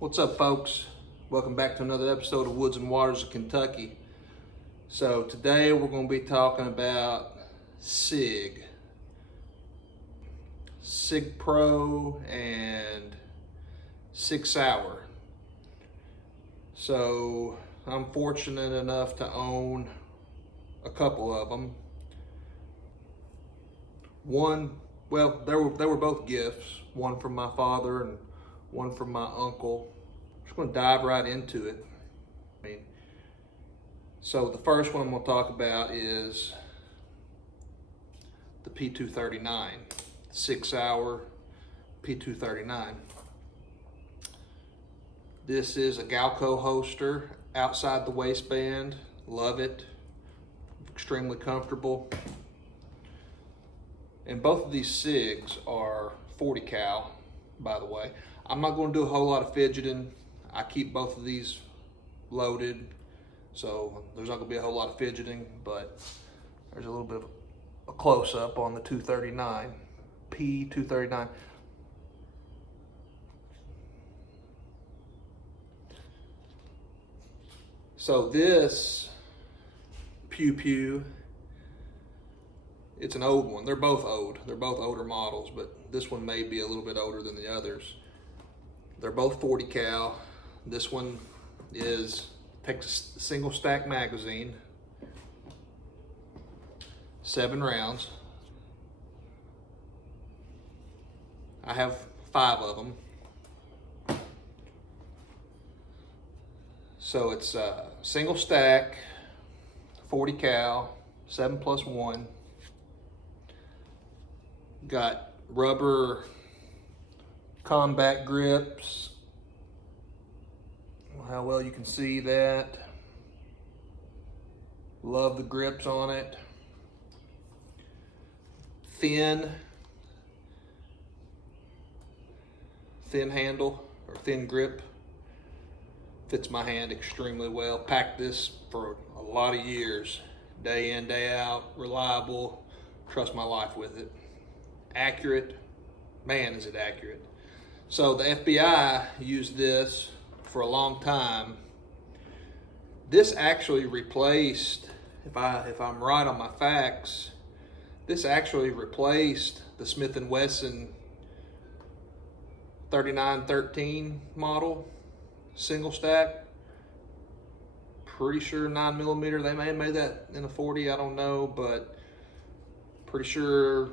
What's up, folks? Welcome back to another episode of Woods and Waters of Kentucky. So today we're going to be talking about SIG Pro and SIG Sauer. So I'm fortunate enough to own a couple of them. They were both gifts, one from my father and one from my uncle. I'm just going to dive right into it. So the first one I'm going to talk about is the P239, SIG SAUER P239. This is a Galco holster outside the waistband. Love it. Extremely comfortable. And both of these SIGs are 40 cal, by the way. I'm not going to do a whole lot of fidgeting. I keep both of these loaded, so there's not going to be a whole lot of fidgeting, but there's a little bit of a close-up on the P239. So this Pew Pew, it's an old one. They're both old. They're both older models, but this one may be a little bit older than the others. They're both 40 cal. This one takes a single stack magazine, 7 rounds. I have 5 of them. So it's a single stack, 40 cal, 7+1. Got rubber combat grips. How well you can see that. Love the grips on it. Thin handle or thin grip. Fits my hand extremely well. Packed this for a lot of years. Day in, day out, reliable. Trust my life with it. Accurate. Man, is it accurate. So the FBI used this for a long time. This actually replaced, if I'm right on my facts, this actually replaced the Smith & Wesson 3913 model, single stack. Pretty sure 9mm. They may have made that in a 40, I don't know, but pretty sure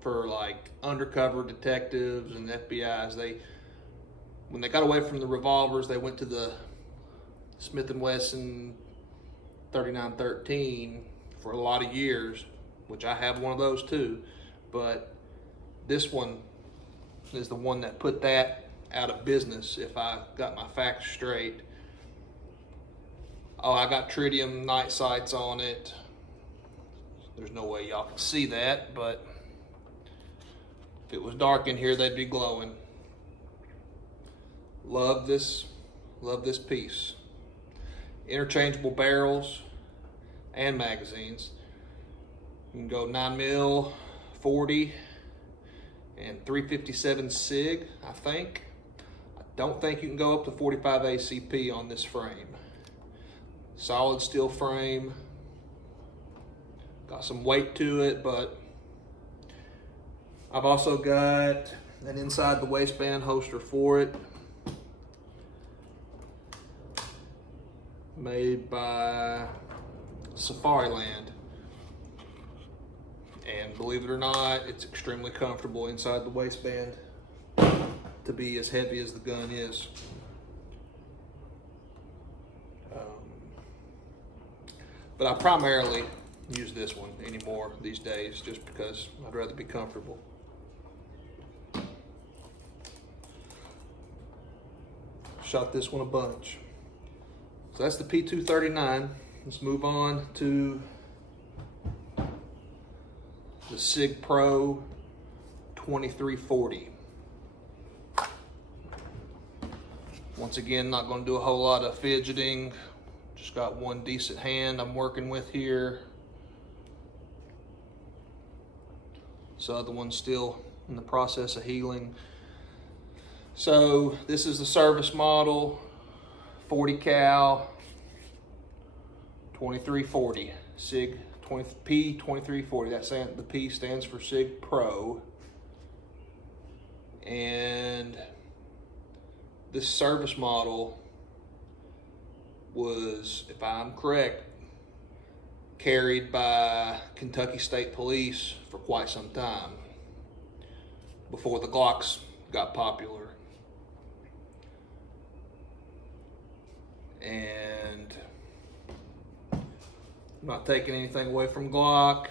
for like undercover detectives and FBIs, when they got away from the revolvers, they went to the Smith & Wesson 3913 for a lot of years, which I have one of those too, but this one is the one that put that out of business, if I got my facts straight. Oh, I got tritium night sights on it. There's no way y'all can see that, but if it was dark in here, they'd be glowing. Love this piece. Interchangeable barrels and magazines. You can go 9mm, 40, and 357 SIG, I think. I don't think you can go up to 45 ACP on this frame. Solid steel frame. Got some weight to it, but I've also got an inside the waistband holster for it. Made by Safariland. And believe it or not, it's extremely comfortable inside the waistband to be as heavy as the gun is. But I primarily use this one anymore these days just because I'd rather be comfortable. Shot this one a bunch. So that's the P239. Let's move on to the SIG Pro 2340. Once again, not going to do a whole lot of fidgeting. Just got one decent hand I'm working with here. This other one's still in the process of healing. So this is the service model, 40 cal, 2340, SIG P239. That's the P stands for SIG Pro. And this service model was, if I'm correct, carried by Kentucky State Police for quite some time, before the Glocks got popular. And I'm not taking anything away from Glock.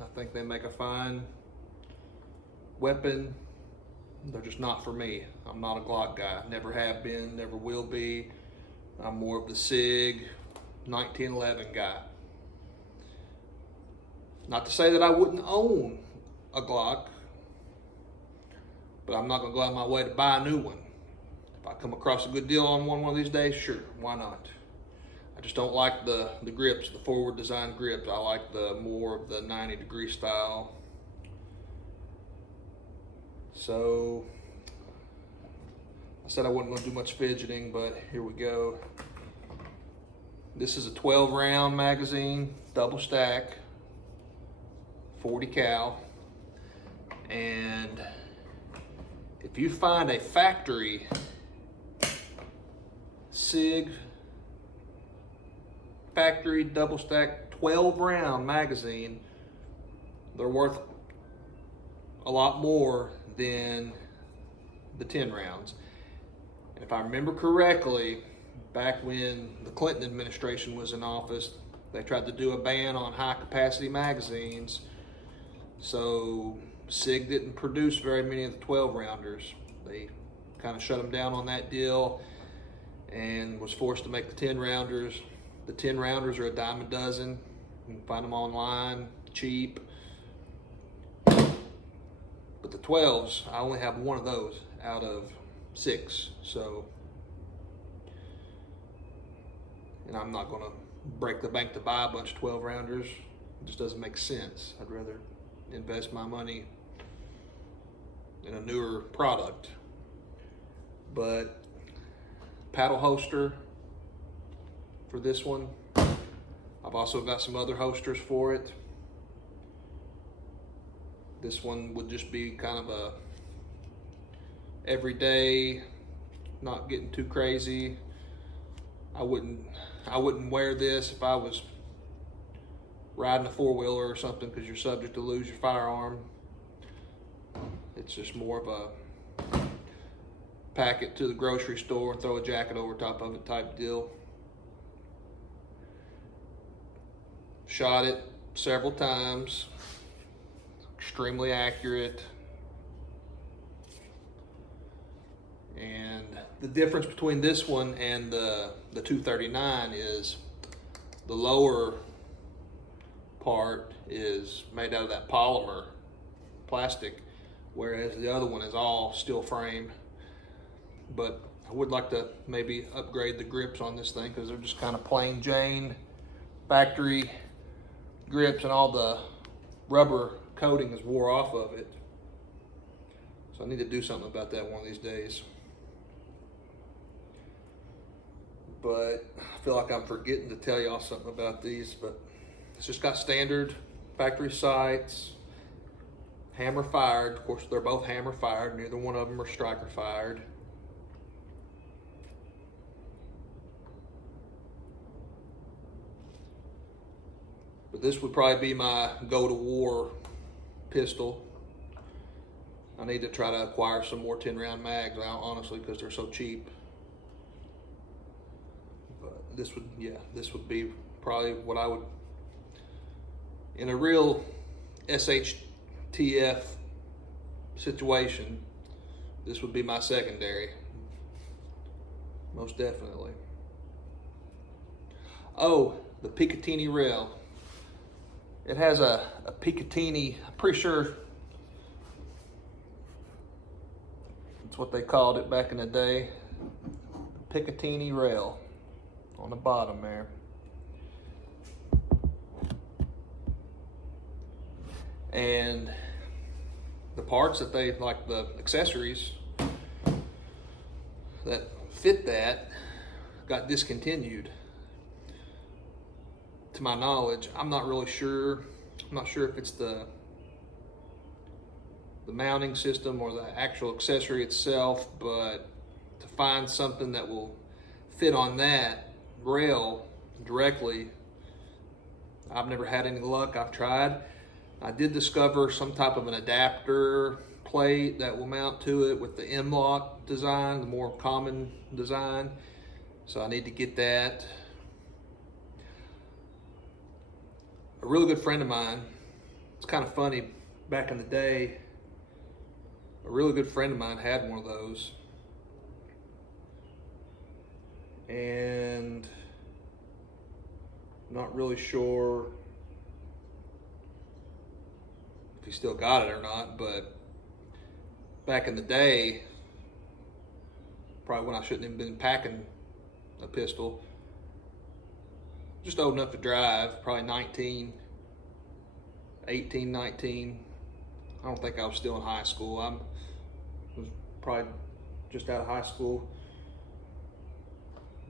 I think they make a fine weapon. They're just not for me. I'm not a Glock guy. Never have been, never will be. I'm more of the SIG 1911 guy. Not to say that I wouldn't own a Glock, but I'm not gonna go out of my way to buy a new one. If I come across a good deal on one of these days, sure, why not? I just don't like the grips, the forward design grips. I like the more of the 90-degree style. So I said I wasn't gonna do much fidgeting, but here we go. This is a 12-round magazine, double stack, 40 cal. And if you find a factory SIG factory double stack 12-round magazine, they're worth a lot more than the 10 rounds. And if I remember correctly, back when the Clinton administration was in office, they tried to do a ban on high capacity magazines. So SIG didn't produce very many of the 12 rounders. They kind of shut them down on that deal and was forced to make the 10 rounders. The 10 rounders are a dime a dozen. You can find them online, cheap. But the 12s, I only have one of those out of 6. So, and I'm not gonna break the bank to buy a bunch of 12 rounders. It just doesn't make sense. I'd rather invest my money in a newer product. But paddle holster for this one. I've also got some other holsters for it. This one would just be kind of a everyday, not getting too crazy. I wouldn't wear this if I was riding a four-wheeler or something, because you're subject to lose your firearm. It's just more of a pack it to the grocery store and throw a jacket over top of it type deal. Shot it several times. Extremely accurate. And the difference between this one and the 239 is the lower part is made out of that polymer plastic, whereas the other one is all steel frame. But I would like to maybe upgrade the grips on this thing, because they're just kind of plain Jane factory grips, and all the rubber coating is wore off of it. So I need to do something about that one of these days. But I feel like I'm forgetting to tell y'all something about these, but it's just got standard factory sights, hammer fired. Of course, they're both hammer fired. Neither one of them are striker fired. But this would probably be my go-to-war pistol. I need to try to acquire some more 10-round mags, honestly, because they're so cheap. But this would be probably what I would, in a real SHTF situation, this would be my secondary. Most definitely. Oh, the Picatinny rail. It has a Picatinny, I'm pretty sure that's what they called it back in the day. Picatinny rail on the bottom there. And the parts that they, like the accessories, that fit that got discontinued. To my knowledge, I'm not really sure. I'm not sure if it's the mounting system or the actual accessory itself, but to find something that will fit on that rail directly, I've never had any luck. I've tried. I did discover some type of an adapter plate that will mount to it with the M.D.G design, the more common design. So I need to get that. A really good friend of mine, it's kind of funny, back in the day, a really good friend of mine had one of those. And I'm not really sure if he still got it or not, but back in the day, probably when I shouldn't have been packing a pistol, just old enough to drive, probably 18, 19. I don't think I was still in high school. I was probably just out of high school.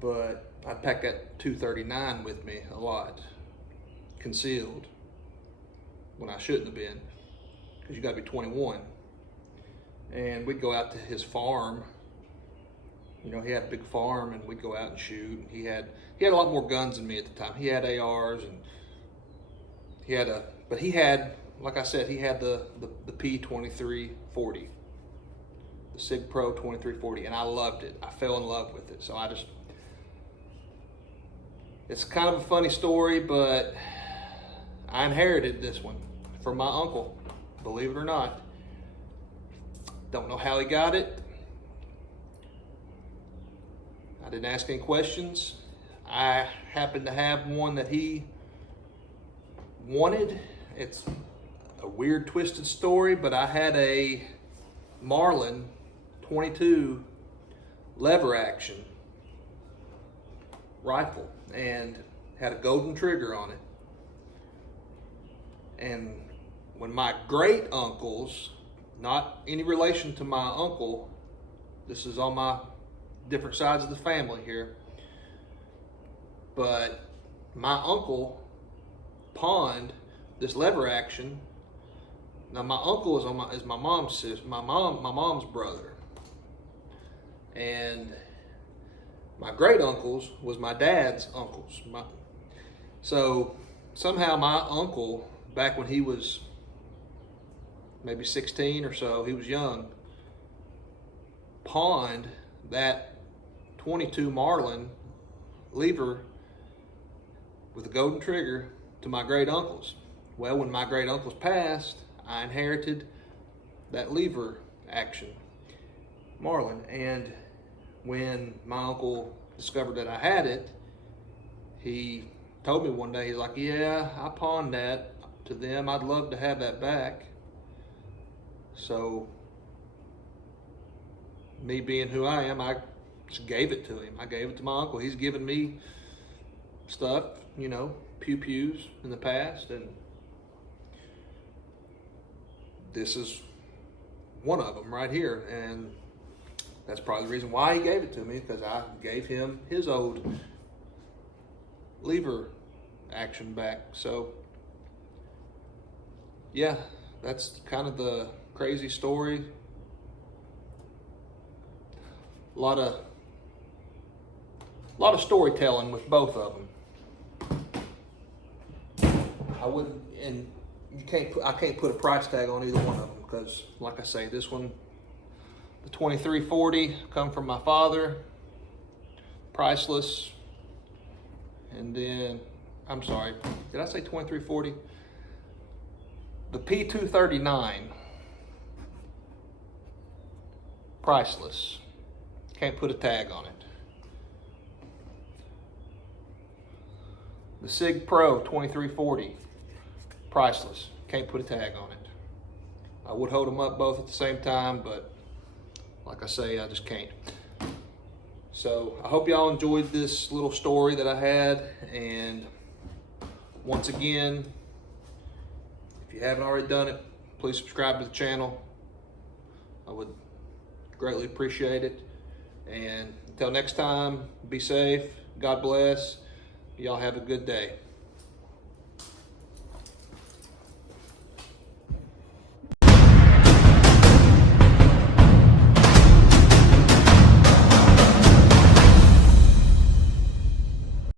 But I packed that 239 with me a lot, concealed, when I shouldn't have been, because you gotta be 21. And we'd go out to his farm. You know, he had a big farm, and we'd go out and shoot. He had a lot more guns than me at the time. He had ARs, and but he had, like I said, he had the P239, the SIG PRO 2340, and I loved it. I fell in love with it. So it's kind of a funny story, but I inherited this one from my uncle, believe it or not. Don't know how he got it. I didn't ask any questions. I happened to have one that he wanted. It's a weird, twisted story, but I had a Marlin 22 lever action rifle and had a golden trigger on it. And when my great uncles, not any relation to my uncle, this is on my different sides of the family here, but my uncle pawned this lever action. Now my uncle is my mom's sister, my mom's brother, and my great uncles was my dad's uncles. So somehow my uncle, back when he was maybe 16 or so, he was young, pawned that 22 Marlin lever with a golden trigger to my great uncles. Well, when my great uncles passed, I inherited that lever action Marlin. And when my uncle discovered that I had it, he told me one day, he's like, yeah, I pawned that to them. I'd love to have that back. So me being who I am, I just gave it to him. I gave it to my uncle. He's given me stuff, you know, pew-pews in the past, and this is one of them right here. And that's probably the reason why he gave it to me, because I gave him his old lever action back. So yeah, that's kind of the crazy story. A lot of storytelling with both of them. I wouldn't, and I can't put a price tag on either one of them, because like I say, this one, the 2340, come from my father, priceless. And then, I'm sorry, did I say 2340? The P239, priceless. Can't put a tag on it. The SIG PRO 2340, priceless. Can't put a tag on it. I would hold them up both at the same time, but like I say, I just can't. So I hope y'all enjoyed this little story that I had. And once again, if you haven't already done it, please subscribe to the channel. I would greatly appreciate it. And until next time, be safe. God bless. Y'all have a good day.